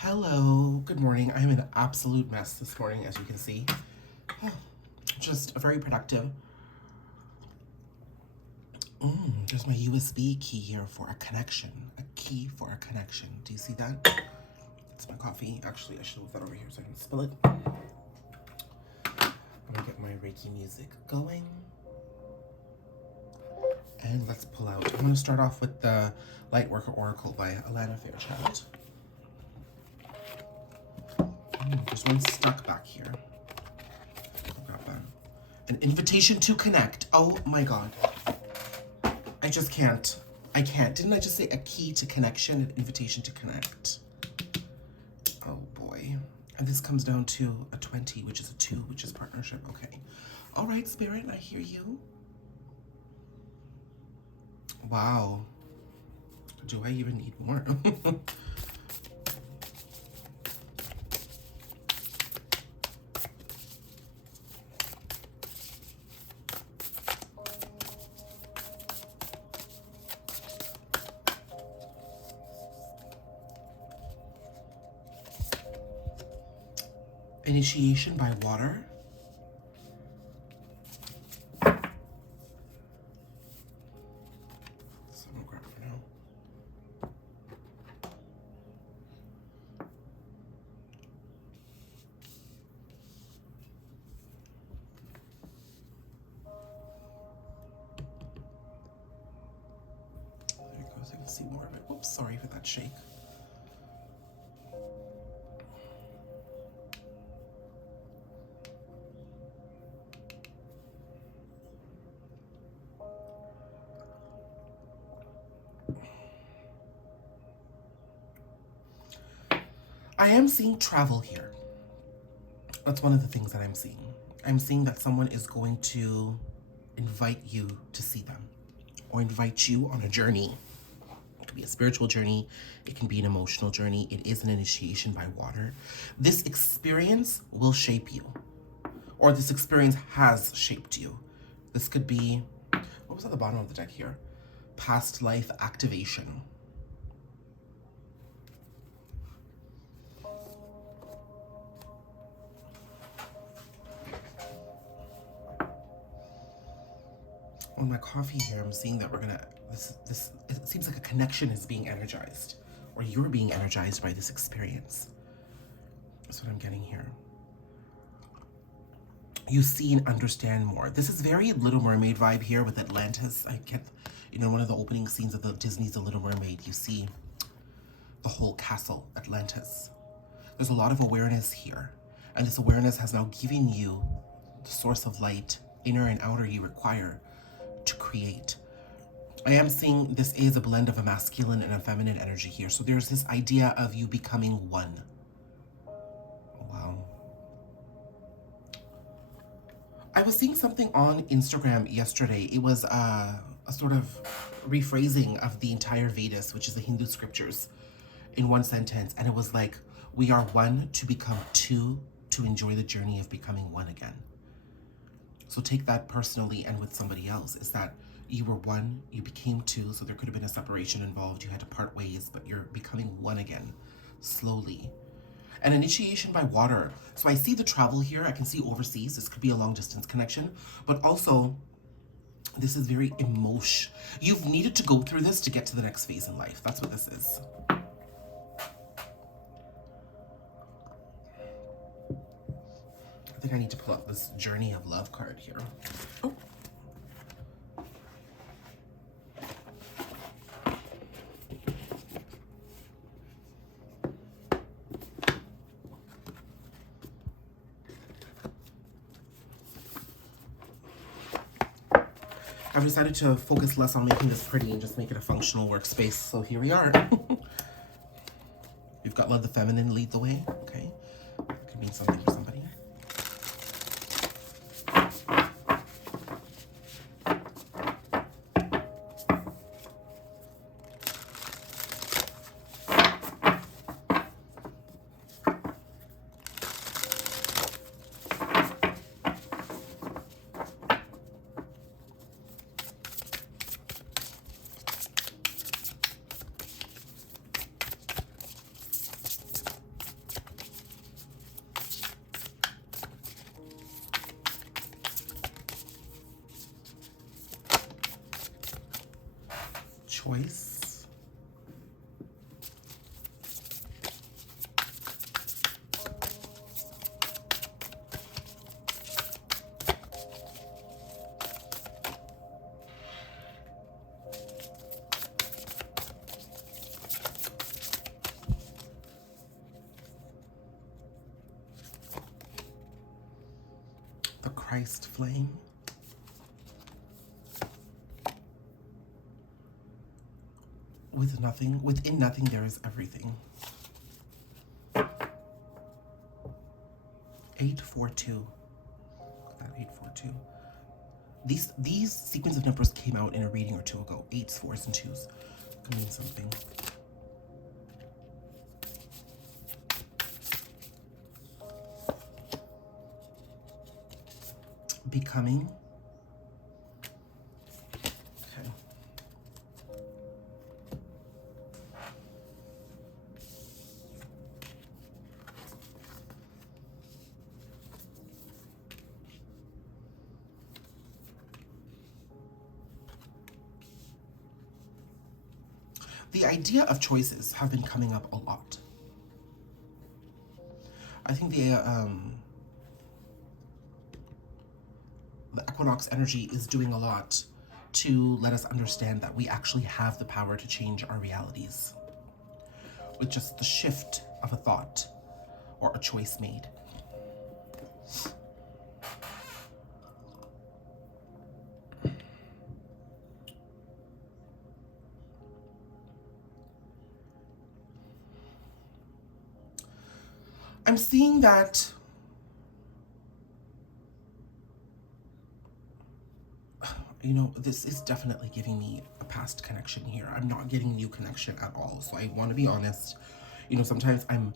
Hello, good morning. I'm in an absolute mess this morning, as you can see. Just very productive. There's my USB key here for a connection. A key for a connection. Do you see that? That's my coffee. Actually, I should move that over here so I can spill it. I'm gonna get my Reiki music going. And let's pull out. I'm gonna start off with the Lightworker Oracle by Alana Fairchild. There's one stuck back here. I'll grab that. An invitation to connect. Oh my God. I just can't. I can't. Didn't I just say a key to connection? An invitation to connect. Oh boy. And this comes down to a 20, which is a 2, which is partnership. Okay. All right, Spirit, I hear you. Wow. Do I even need more? Initiation by water. So I'm gonna grab it for now. There it goes. I can see more of it. Whoops, sorry for that shake. I am seeing travel here. That's one of the things that I'm seeing. I'm seeing that someone is going to invite you to see them or invite you on a journey. It could be a spiritual journey. It can be an emotional journey. It is an initiation by water. This experience will shape you, or this experience has shaped you. This could be, what was at the bottom of the deck here? Past life activation. On my coffee here, I'm seeing that we're gonna, it seems like a connection is being energized, or you're being energized by this experience. That's what I'm getting here. You see and understand more. This is very Little Mermaid vibe here with Atlantis. I get, one of the opening scenes of the Disney's The Little Mermaid, you see the whole castle, Atlantis. There's a lot of awareness here, and this awareness has now given you the source of light, inner and outer, you require to create. I am seeing this is a blend of a masculine and a feminine energy here. So there's this idea of you becoming one. Wow. I was seeing something on Instagram yesterday. It was a sort of rephrasing of the entire Vedas, which is the Hindu scriptures, in one sentence. And it was like, we are one to become two to enjoy the journey of becoming one again. So take that personally and with somebody else, is that you were one, you became two, so there could have been a separation involved, you had to part ways, but you're becoming one again, slowly. An initiation by water. So I see the travel here, I can see overseas, this could be a long distance connection, but also, this is very emotion. You've needed to go through this to get to the next phase in life, that's what this is. I think I need to pull up this Journey of Love card here. Oh. I've decided to focus less on making this pretty and just make it a functional workspace. So here we are. You've got Let the Feminine lead the way. Okay. That could mean something for somebody. Christ flame. With nothing, within nothing there is everything. 842. Look at that, 842. These sequence of numbers came out in a reading or two ago. 8s, 4s, and 2s. Could mean something. Becoming. Okay. The idea of choices have been coming up a lot. I think the equinox energy is doing a lot to let us understand that we actually have the power to change our realities with just the shift of a thought or a choice made. I'm seeing that this is definitely giving me a past connection here. I'm not getting new connection at all. So I want to be honest. Sometimes I'm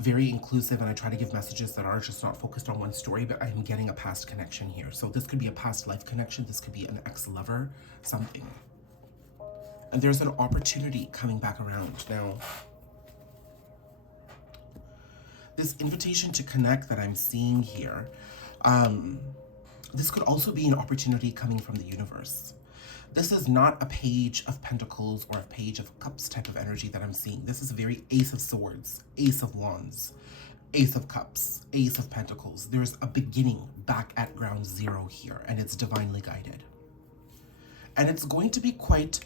very inclusive and I try to give messages that are just not focused on one story, but I'm getting a past connection here. So this could be a past life connection. This could be an ex-lover, something. And there's an opportunity coming back around. Now, this invitation to connect that I'm seeing here, this could also be an opportunity coming from the universe. This is not a page of pentacles or a page of cups type of energy that I'm seeing. This is a very ace of swords, ace of wands, ace of cups, ace of pentacles. There's a beginning back at ground zero here, and it's divinely guided. And it's going to be quite,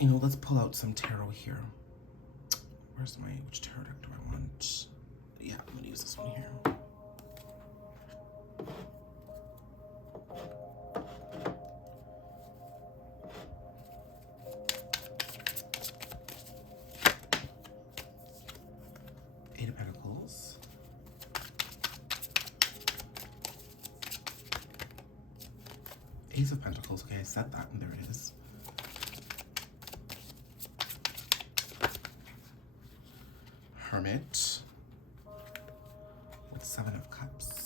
let's pull out some tarot here. Which tarot deck do I want? Yeah, I'm gonna use this one here. Eight of Pentacles. Ace of Pentacles. Okay, I said that, and there it is. Hermit. With Seven of Cups.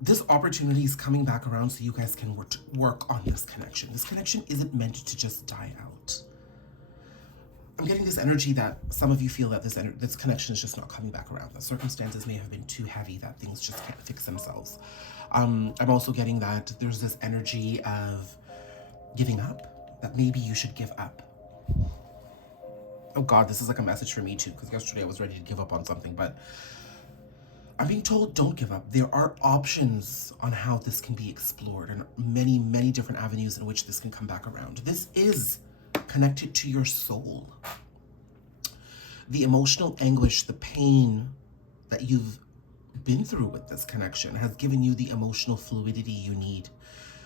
This opportunity is coming back around so you guys can work on this connection. This connection isn't meant to just die out. I'm getting this energy that some of you feel that this connection is just not coming back around. The circumstances may have been too heavy, that things just can't fix themselves. I'm also getting that there's this energy of giving up, that maybe you should give up. Oh God, this is like a message for me too, because yesterday I was ready to give up on something, but I'm being told don't give up. There are options on how this can be explored and many, many different avenues in which this can come back around. This is connected to your soul. The emotional anguish, the pain that you've been through with this connection has given you the emotional fluidity you need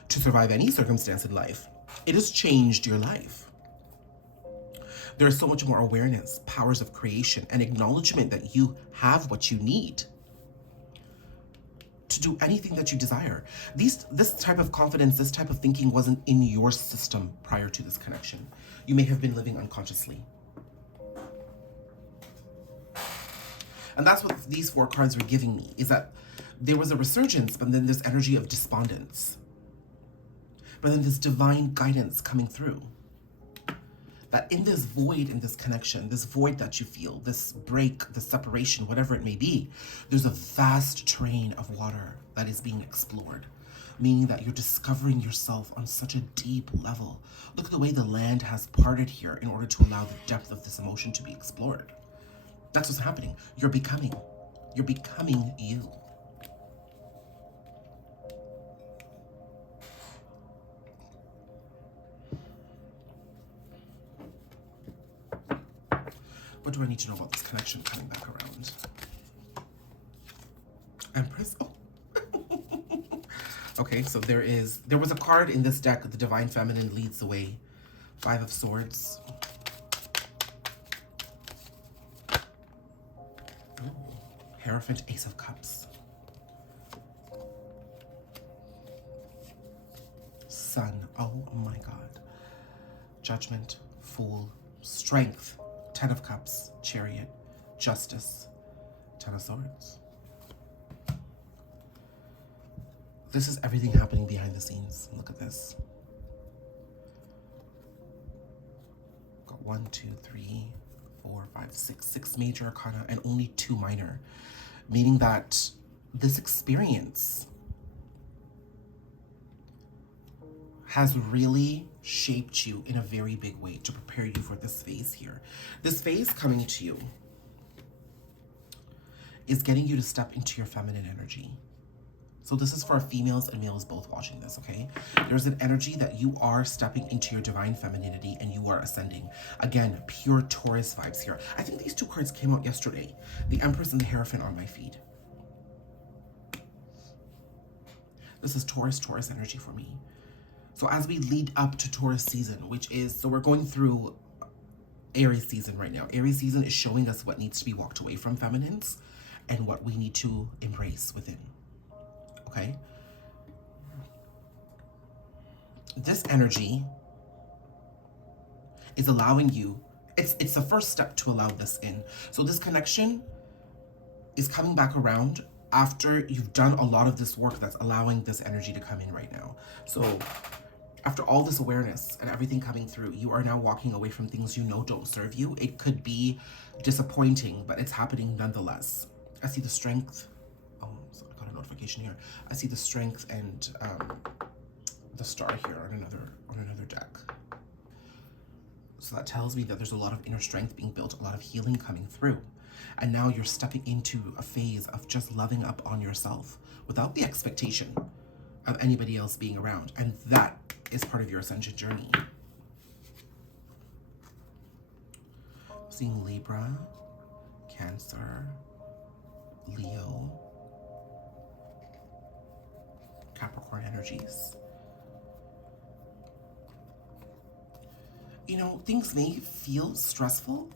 to survive any circumstance in life. It has changed your life. There is so much more awareness, powers of creation, and acknowledgement that you have what you need to do anything that you desire. This type of confidence, this type of thinking wasn't in your system prior to this connection. You may have been living unconsciously. And that's what these four cards were giving me, is that there was a resurgence, but then there's energy of despondence. But then this divine guidance coming through. That in this void, in this connection, this void that you feel, this break, this separation, whatever it may be, there's a vast terrain of water that is being explored, meaning that you're discovering yourself on such a deep level. Look at the way the land has parted here in order to allow the depth of this emotion to be explored. That's what's happening. You're becoming you. What do I need to know about this connection coming back around? Empress? Oh. Okay, so there was a card in this deck, the Divine Feminine leads the way. 5 of Swords. Ooh. Hierophant, Ace of Cups. Sun, oh my God. Judgment, Fool, Strength, 10 of Cups, Chariot, Justice, 10 of Swords. This is everything happening behind the scenes. Look at this. Got 1, 2, 3, 4, 5, 6. 6 major arcana and only 2 minor. Meaning that this experience has really shaped you in a very big way to prepare you for this phase here. This phase coming to you is getting you to step into your feminine energy. So this is for females and males both watching this, okay? There's an energy that you are stepping into your divine femininity and you are ascending. Again, pure Taurus vibes here. I think these 2 cards came out yesterday. The Empress and the Hierophant on my feed. This is Taurus energy for me. So as we lead up to Taurus season, which is, so we're going through Aries season right now. Aries season is showing us what needs to be walked away from feminines and what we need to embrace within. Okay? This energy is allowing you, it's the first step to allow this in. So this connection is coming back around after you've done a lot of this work that's allowing this energy to come in right now. So after all this awareness and everything coming through, you are now walking away from things you know don't serve you. It could be disappointing, but it's happening nonetheless. I see the Strength. Oh, so I got a notification here. I see the Strength and the Star here on another deck. So that tells me that there's a lot of inner strength being built, a lot of healing coming through. And now you're stepping into a phase of just loving up on yourself without the expectation of anybody else being around. And that is part of your Ascension journey. Seeing Libra, Cancer, Leo, Capricorn energies. You know, things may feel stressful,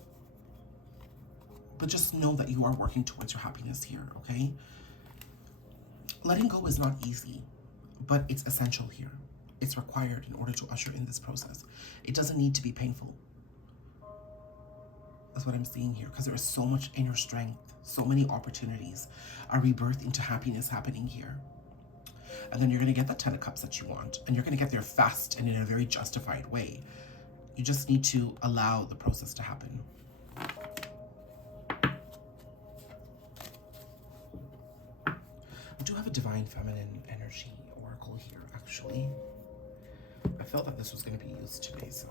but just know that you are working towards your happiness here, okay? Letting go is not easy, but it's essential here. It's required in order to usher in this process. It doesn't need to be painful. That's what I'm seeing here, because there is so much inner strength, so many opportunities, a rebirth into happiness happening here. And then you're going to get the 10 of Cups that you want, and you're going to get there fast and in a very justified way. You just need to allow the process to happen. We do have a Divine Feminine energy oracle here, actually. I felt that this was going to be used today, so...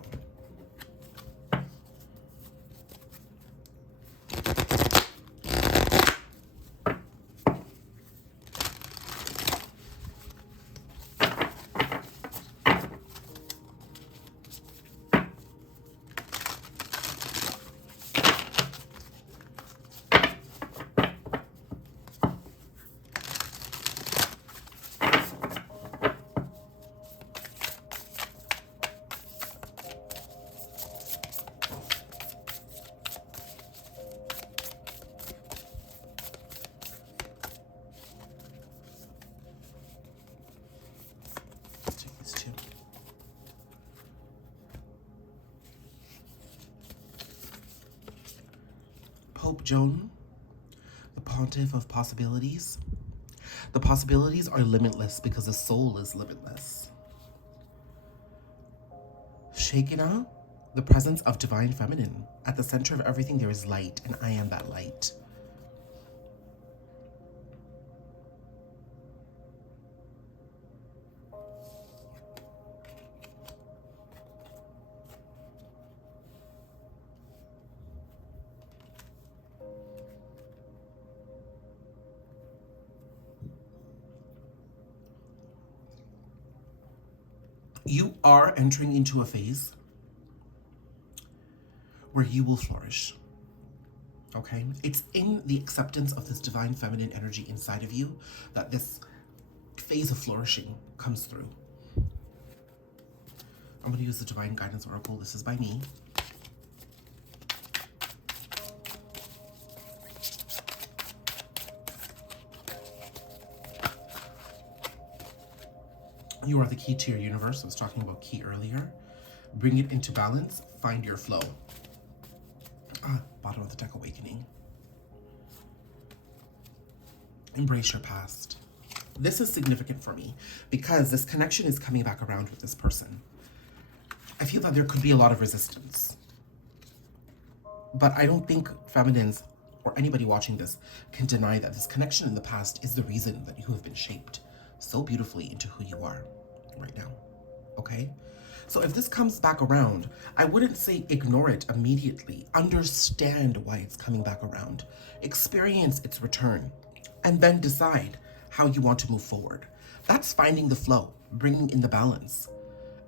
Pope Joan, the Pontiff of Possibilities. The possibilities are limitless because the soul is limitless. Shekinah, The presence of divine feminine. At the center of everything there is light, and I am that light. You are entering into a phase where you will flourish. Okay? It's in the acceptance of this divine feminine energy inside of you that this phase of flourishing comes through. I'm going to use the Divine Guidance Oracle. This is by me. You are the key to your universe. I was talking about key earlier. Bring it into balance. Find your flow. Bottom of the deck, Awakening. Embrace your past. This is significant for me because this connection is coming back around with this person. I feel that there could be a lot of resistance. But I don't think feminines or anybody watching this can deny that this connection in the past is the reason that you have been shaped so beautifully into who you are right now. Okay? So if this comes back around, I wouldn't say ignore it immediately. Understand why it's coming back around. Experience its return. And then decide how you want to move forward. That's finding the flow, bringing in the balance.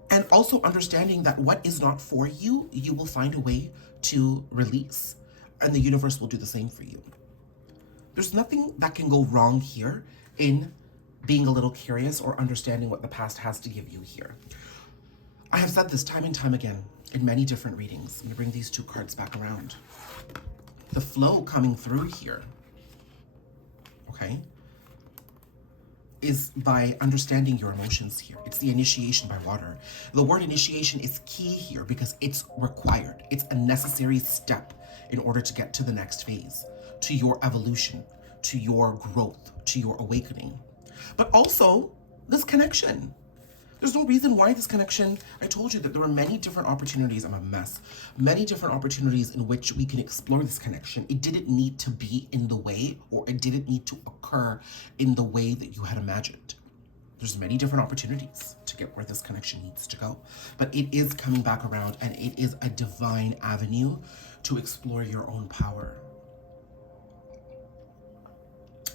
And also understanding that what is not for you, you will find a way to release. And the universe will do the same for you. There's nothing that can go wrong here in being a little curious or understanding what the past has to give you here. I have said this time and time again in many different readings. I'm going to bring these two cards back around. The flow coming through here, okay, is by understanding your emotions here. It's the initiation by water. The word initiation is key here because it's required. It's a necessary step in order to get to the next phase, to your evolution, to your growth, to your awakening. But also this connection. There's no reason why this connection, I told you that there are many different opportunities, I'm a mess, many different opportunities in which we can explore this connection. It didn't need to be in the way, or it didn't need to occur in the way that you had imagined. There's many different opportunities to get where this connection needs to go. But it is coming back around, and it is a divine avenue to explore your own power.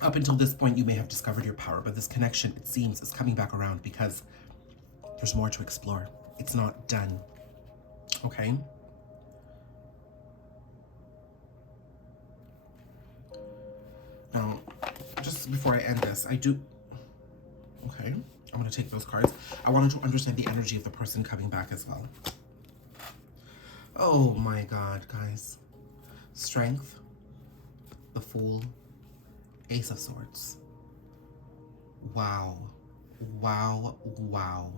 Up until this point, you may have discovered your power, but this connection, it seems, is coming back around because there's more to explore. It's not done. Okay? Now, just before I end this, okay, I'm going to take those cards. I wanted to understand the energy of the person coming back as well. Oh my God, guys. Strength, the Fool, Ace of Swords. Wow. Wow, wow.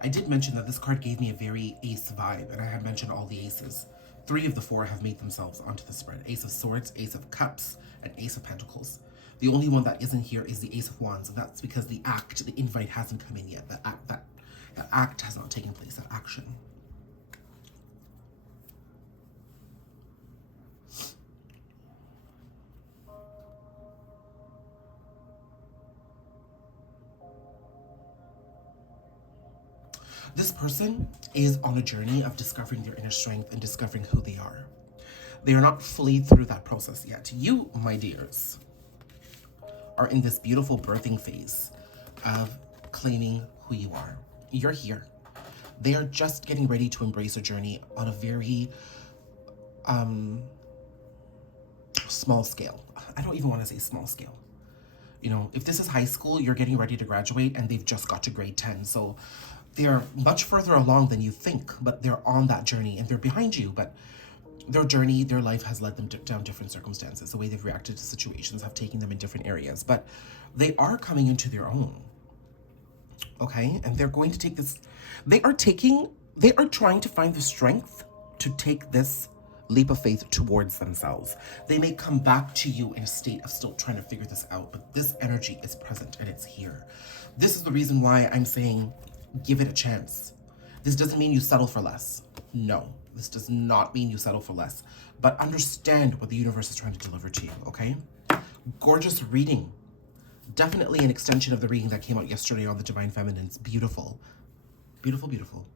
I did mention that this card gave me a very ace vibe, and I have mentioned all the aces. 3 of the 4 have made themselves onto the spread. Ace of Swords, Ace of Cups, and Ace of Pentacles. The only one that isn't here is the Ace of Wands, and that's because the invite hasn't come in yet. That act has not taken place, that action. This person is on a journey of discovering their inner strength and discovering who they are. They are not fully through that process yet. You, my dears, are in this beautiful birthing phase of claiming who you are. You're here. They are just getting ready to embrace a journey on a very small scale. I don't even want to say small scale. You know, if this is high school, you're getting ready to graduate and they've just got to grade 10. So they're much further along than you think, but they're on that journey and they're behind you. But their journey, their life has led them down different circumstances. The way they've reacted to situations have taken them in different areas, but they are coming into their own. Okay, and they're going to take this, they are trying to find the strength to take this leap of faith towards themselves. They may come back to you in a state of still trying to figure this out, but this energy is present and it's here. This is the reason why I'm saying give it a chance. This doesn't mean you settle for less. No, this does not mean you settle for less, but understand what the universe is trying to deliver to you, okay? Gorgeous reading. Definitely an extension of the reading that came out yesterday on the Divine Feminines. Beautiful. Beautiful, beautiful.